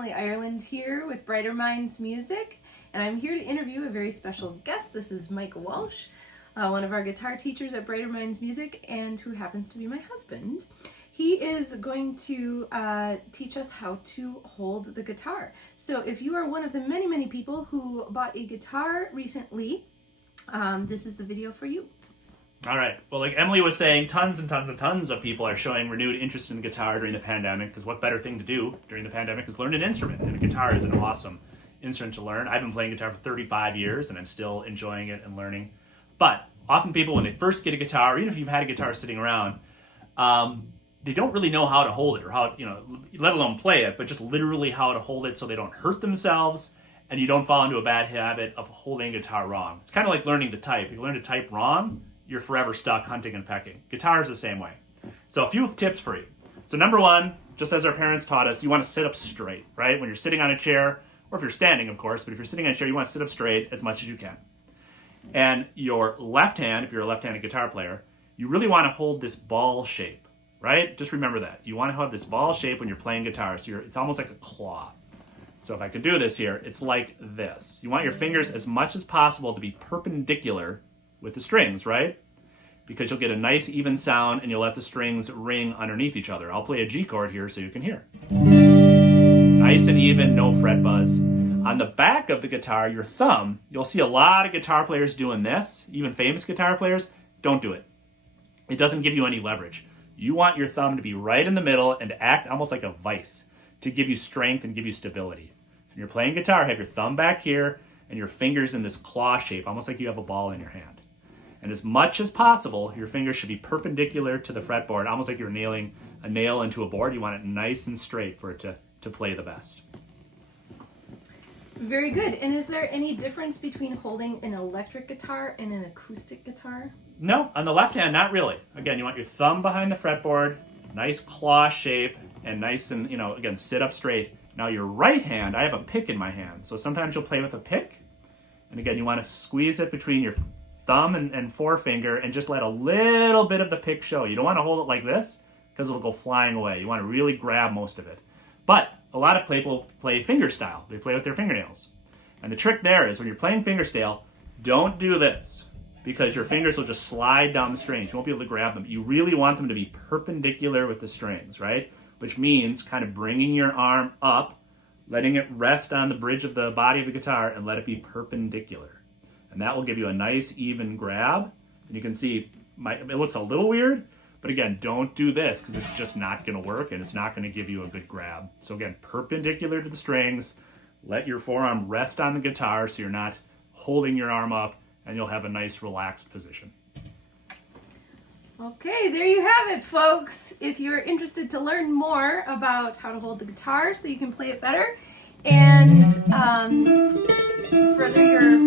Emily Ireland here with Brighter Minds Music, and I'm here to interview a very special guest. This is Mike Walsh, one of our guitar teachers at Brighter Minds Music, and who happens to be my husband. He is going to teach us how to hold the guitar. So if you are one of the many people who bought a guitar recently, this is the video for you. All right. Well, like Emily was saying, tons and tons of people are showing renewed interest in guitar during the pandemic, because what better thing to do during the pandemic is learn an instrument, and a guitar is an awesome instrument to learn. I've been playing guitar for 35 years, and I'm still enjoying it and learning. But often people, when they first get a guitar, or even if you've had a guitar sitting around, they don't really know how to hold it, or how, let alone play it, but just literally how to hold it so they don't hurt themselves, and you don't fall into a bad habit of holding a guitar wrong. It's kind of like learning to type. If you learn to type wrong, you're forever stuck hunting and pecking. Guitar is the same way. So a few tips for you. So number one, just as our parents taught us, you want to sit up straight, right? When you're sitting on a chair, or if you're standing, of course, but if you're sitting on a chair, you want to sit up straight as much as you can. And your left hand, if you're a left-handed guitar player, you really want to hold this ball shape, right? Just remember that. You want to have this ball shape when you're playing guitar. So it's almost like a claw. So if I could do this here, it's like this. You want your fingers as much as possible to be perpendicular with the strings, right? Because you'll get a nice even sound and you'll let the strings ring underneath each other. I'll play a G chord here so you can hear. Nice and even, no fret buzz. On the back of the guitar, your thumb, you'll see a lot of guitar players doing this, even famous guitar players. Don't do it. It doesn't give you any leverage. You want your thumb to be right in the middle and to act almost like a vice to give you strength and give you stability. So when you're playing guitar, have your thumb back here and your fingers in this claw shape, almost like you have a ball in your hand. And as much as possible, your fingers should be perpendicular to the fretboard, almost like you're nailing a nail into a board. You want it nice and straight for it to play the best. Very good. And is there any difference between holding an electric guitar and an acoustic guitar? No, on the left hand, not really. Again, you want your thumb behind the fretboard, nice claw shape, and nice and, again, sit up straight. Now your right hand, I have a pick in my hand. So sometimes you'll play with a pick. And again, you want to squeeze it between your thumb and forefinger and just let a little bit of the pick show. You don't want to hold it like this because it'll go flying away. You want to really grab most of it. But a lot of people play finger style. They play with their fingernails. And the trick there is when you're playing finger style, don't do this because your fingers will just slide down the strings. You won't be able to grab them. You really want them to be perpendicular with the strings, right? Which means kind of bringing your arm up, letting it rest on the bridge of the body of the guitar and let it be perpendicular. And that will give you a nice even grab. And you can see it looks a little weird, but again, don't do this because it's just not going to work and it's not going to give you a good grab. So again, perpendicular to the strings, let your forearm rest on the guitar so you're not holding your arm up, and you'll have a nice relaxed position. Okay, there you have it, folks. If you're interested to learn more about how to hold the guitar so you can play it better and further your